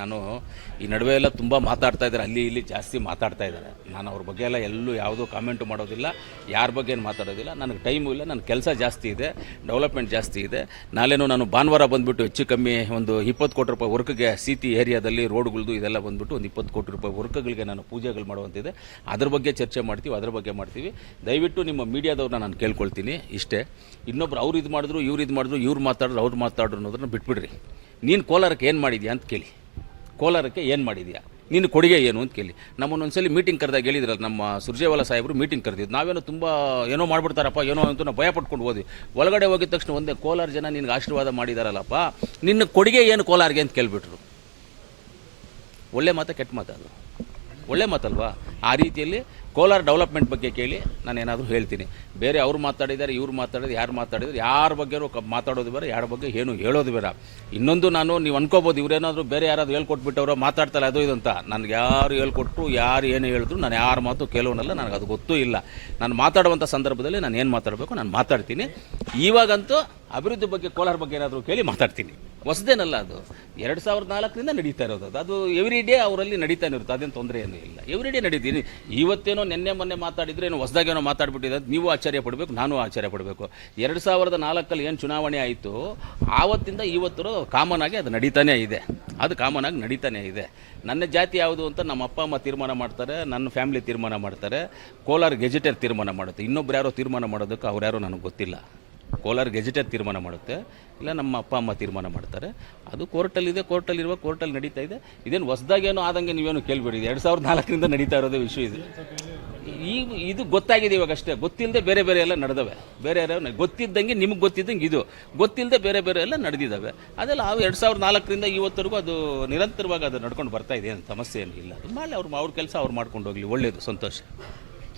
ನಾನು ಈ ನಡುವೆ ಎಲ್ಲ ತುಂಬ ಮಾತಾಡ್ತಾ ಇದ್ದಾರೆ. ಅಲ್ಲಿ ಇಲ್ಲಿ ಜಾಸ್ತಿ ಮಾತಾಡ್ತಾ ಇದ್ದಾರೆ. ನಾನು ಅವ್ರ ಬಗ್ಗೆ ಎಲ್ಲ ಎಲ್ಲೂ ಯಾವುದೂ ಕಾಮೆಂಟು ಮಾಡೋದಿಲ್ಲ. ಯಾರ ಬಗ್ಗೆ ಏನು ಮಾತಾಡೋದಿಲ್ಲ. ನನಗೆ ಟೈಮು ಇಲ್ಲ. ನನ್ನ ಕೆಲಸ ಜಾಸ್ತಿ ಇದೆ. ಡೆವಲಪ್ಮೆಂಟ್ ಜಾಸ್ತಿ ಇದೆ. ನಾಳೆನೂ ನಾನು ಭಾನುವಾರ ಬಂದುಬಿಟ್ಟು ಹೆಚ್ಚು ಕಮ್ಮಿ ಒಂದು ಇಪ್ಪತ್ತು ಕೋಟಿ ರೂಪಾಯಿ ವರ್ಕ್ಗೆ ಸಿಟಿ ಏರಿಯಾದಲ್ಲಿ ರೋಡ್ಗಳದ್ದು ಇದೆಲ್ಲ ಬಂದುಬಿಟ್ಟು ಒಂದು ಇಪ್ಪತ್ತು ಕೋಟಿ ರೂಪಾಯಿ ವರ್ಕ್ಗಳಿಗೆ ನಾನು ಪೂಜೆಗಳು ಮಾಡುವಂತಿದೆ. ಅದ್ರ ಬಗ್ಗೆ ಚರ್ಚೆ ಮಾಡ್ತೀವಿ. ಅದ್ರ ಬಗ್ಗೆ ಮಾಡ್ತೀವಿ. ದಯವಿಟ್ಟು ನಿಮ್ಮ ಮೀಡಿಯಾದವ್ರನ್ನ ನಾನು ಕೇಳ್ಕೊಳ್ತೀನಿ. ಇಷ್ಟೇ. ಇನ್ನೊಬ್ರು ಅವ್ರು ಇದು ಮಾಡಿದ್ರು, ಇವ್ರು ಇದು ಮಾಡಿದ್ರು, ಇವ್ರು ಮಾತಾಡಿದ್ರು ಅವ್ರು ಮಾತಾಡ್ರು ಅನ್ನೋದನ್ನ ಬಿಟ್ಬಿಡ್ರಿ. ನೀನು ಕೋಲಾರಕ್ಕೆ ಏನು ಮಾಡಿದ್ಯಾ ಅಂತ ಕೇಳಿ. ಕೋಲಾರಕ್ಕೆ ಏನು ಮಾಡಿದ್ಯಾ? ನಿನ್ನ ಕೊಡುಗೆ ಏನು ಅಂತ ಕೇಳಿ. ನಮ್ಮನ್ನೊಂದ್ಸಲಿ ಮೀಟಿಂಗ್ ಕರೆದಾಗ ಹೇಳಿದ್ರಲ್ಲ, ನಮ್ಮ ಸುರ್ಜೇವಾಲ ಸಾಹೇಬರು ಮೀಟಿಂಗ್ ಕರೆದಿದ್ದು. ನಾವೇನೋ ತುಂಬ ಏನೋ ಮಾಡ್ಬಿಡ್ತಾರಪ್ಪ, ಏನೋ ಅಂತ ನಾವು ಭಯ ಪಟ್ಕೊಂಡು ಹೋದ್ವಿ. ಒಳಗಡೆ ಹೋಗಿದ ತಕ್ಷಣ ಒಂದೇ ಕೋಲಾರ ಜನ ನಿನಗೆ ಆಶೀರ್ವಾದ ಮಾಡಿದಾರಲ್ಲಪ್ಪ, ನಿನ್ನ ಕೊಡುಗೆ ಏನು ಕೋಲಾರ್ಗೆ ಅಂತ ಕೇಳಿಬಿಟ್ರು. ಒಳ್ಳೆ ಮಾತಾ, ಕೆಟ್ಟ ಮಾತದು ಒಳ್ಳೆ ಮಾತಲ್ವಾ? ಆ ರೀತಿಯಲ್ಲಿ ಕೋಲಾರ ಡೆವಲಪ್ಮೆಂಟ್ ಬಗ್ಗೆ ಕೇಳಿ ನಾನು ಏನಾದರೂ ಹೇಳ್ತೀನಿ. ಬೇರೆ ಅವ್ರು ಮಾತಾಡಿದ್ದಾರೆ, ಇವ್ರು ಮಾತಾಡಿದ್ರು ಯಾರು ಮಾತಾಡಿದ್ರು ಯಾರ ಬಗ್ಗೆಯೂ ಕ ಮಾತಾಡೋದು ಬೇರೆ ಯಾರ ಬಗ್ಗೆ ಏನು ಹೇಳೋದು ಬೇಡ. ಇನ್ನೊಂದು ನಾನು ನೀವು ಅನ್ಕೋಬೋದು, ಇವರೇನಾದರೂ ಬೇರೆ ಯಾರಾದರೂ ಹೇಳ್ಕೊಟ್ಬಿಟ್ಟವ್ರೋ ಮಾತಾಡ್ತಾರೆ ಅದು ಇದು ನನಗೆ ಯಾರು ಹೇಳ್ಕೊಟ್ರು, ಯಾರು ಏನು ಹೇಳಿದ್ರು, ನಾನು ಯಾರ ಮಾತು ಕೇಳೋನಲ್ಲ, ನನಗೆ ಅದು ಗೊತ್ತೂ ಇಲ್ಲ. ನಾನು ಮಾತಾಡುವಂಥ ಸಂದರ್ಭದಲ್ಲಿ ನಾನು ಏನು ಮಾತಾಡಬೇಕು, ನಾನು ಮಾತಾಡ್ತೀನಿ. ಇವಾಗಂತೂ ಅಭಿವೃದ್ಧಿ ಬಗ್ಗೆ, ಕೋಲಾರ ಬಗ್ಗೆ ಏನಾದರೂ ಕೇಳಿ ಮಾತಾಡ್ತೀನಿ. ಹೊಸದೇನಲ್ಲ ಅದು. ಎರಡು ಸಾವಿರದ ನಾಲ್ಕರಿಂದ ನಡೀತಾ ಇರೋದು ಅದು. ಅದು ಎವ್ರಿ ಡೇ ಅವರಲ್ಲಿ ನಡೀತಾನೆ ಇರುತ್ತೆ, ಅದೇನು ತೊಂದರೆ ಏನೂ ಇಲ್ಲ. ಎವ್ರಿ ಡೇ ನಡೀತೀನಿ. ಇವತ್ತೇನೋ ನಿನ್ನೆ ಮೊನ್ನೆ ಮಾತಾಡಿದ್ರೆ ಏನೋ ಹೊಸದಾಗೇನೋ ಮಾತಾಡ್ಬಿಟ್ಟಿದೆ ಅದು ನೀವು ಆಶ್ಚರ್ಯ ಪಡಬೇಕು, ನಾನು ಆಶ್ಚರ್ಯ ಪಡಬೇಕು. ಎರಡು ಸಾವಿರದ ನಾಲ್ಕಲ್ಲಿ ಏನು ಚುನಾವಣೆ ಆಯಿತು, ಆವತ್ತಿಂದ ಇವತ್ತು ಕಾಮನ್ ಆಗಿ ಅದು ನಡೀತಾನೇ ಇದೆ. ಅದು ಕಾಮನ್ ಆಗಿ ನಡೀತಾನೇ ಇದೆ. ನನ್ನ ಜಾತಿ ಯಾವುದು ಅಂತ ನಮ್ಮ ಅಪ್ಪ ಅಮ್ಮ ತೀರ್ಮಾನ ಮಾಡ್ತಾರೆ, ನನ್ನ ಫ್ಯಾಮಿಲಿ ತೀರ್ಮಾನ ಮಾಡ್ತಾರೆ, ಕೋಲಾರ ಗೆಜೆಟರ್ ತೀರ್ಮಾನ ಮಾಡುತ್ತೆ. ಇನ್ನೊಬ್ರು ಯಾರೋ ತೀರ್ಮಾನ ಮಾಡೋದಕ್ಕೆ ಅವ್ರು ಯಾರೋ ನನಗೆ ಗೊತ್ತಿಲ್ಲ. ಕೋಲಾರ ಗೆಜೆಟೇ ತೀರ್ಮಾನ ಮಾಡುತ್ತೆ, ಇಲ್ಲ ನಮ್ಮ ಅಪ್ಪ ಅಮ್ಮ ತೀರ್ಮಾನ ಮಾಡ್ತಾರೆ. ಅದು ಕೋರ್ಟಲ್ಲಿದೆ, ಕೋರ್ಟಲ್ಲಿರುವ ಕೋರ್ಟಲ್ಲಿ ನಡೀತಾ ಇದೆ. ಇದೇನು ಹೊಸ್ದಾಗೇನೋ ಆದಂಗೆ ನೀವೇನು ಕೇಳಿಬಿಡಿ ಎರಡು ಸಾವಿರದ ನಾಲ್ಕರಿಂದ ನಡೀತಾ ಇರೋದೇ ವಿಷಯ ಇದು. ಈ ಇದು ಗೊತ್ತಾಗಿದೆ ಇವಾಗ ಅಷ್ಟೇ. ಗೊತ್ತಿಲ್ಲದೆ ಬೇರೆ ಬೇರೆ ಎಲ್ಲ ನಡೆದವೆ. ಬೇರೆ ಯಾರೋ ಗೊತ್ತಿದ್ದಂಗೆ ನಿಮ್ಗೆ ಗೊತ್ತಿದ್ದಂಗೆ ಇದು. ಗೊತ್ತಿಲ್ಲದೆ ಬೇರೆ ಬೇರೆ ಎಲ್ಲ ನಡೆದಿದ್ದಾವೆ. ಅದೆಲ್ಲ ಅವು ಎರಡು ಸಾವಿರದ ನಾಲ್ಕರಿಂದ ಇವತ್ತರೆಗೂ ಅದು ನಿರಂತರವಾಗಿ ಅದು ನಡ್ಕೊಂಡು ಬರ್ತಾ ಇದೆ, ಏನು ಸಮಸ್ಯೆ ಏನು ಇಲ್ಲ. ಮಾಡಲಿ ಅವ್ರು ಅವ್ರ ಕೆಲಸ ಅವ್ರು ಮಾಡ್ಕೊಂಡು ಹೋಗಲಿ. ಒಳ್ಳೆಯದು ಸಂತೋಷ.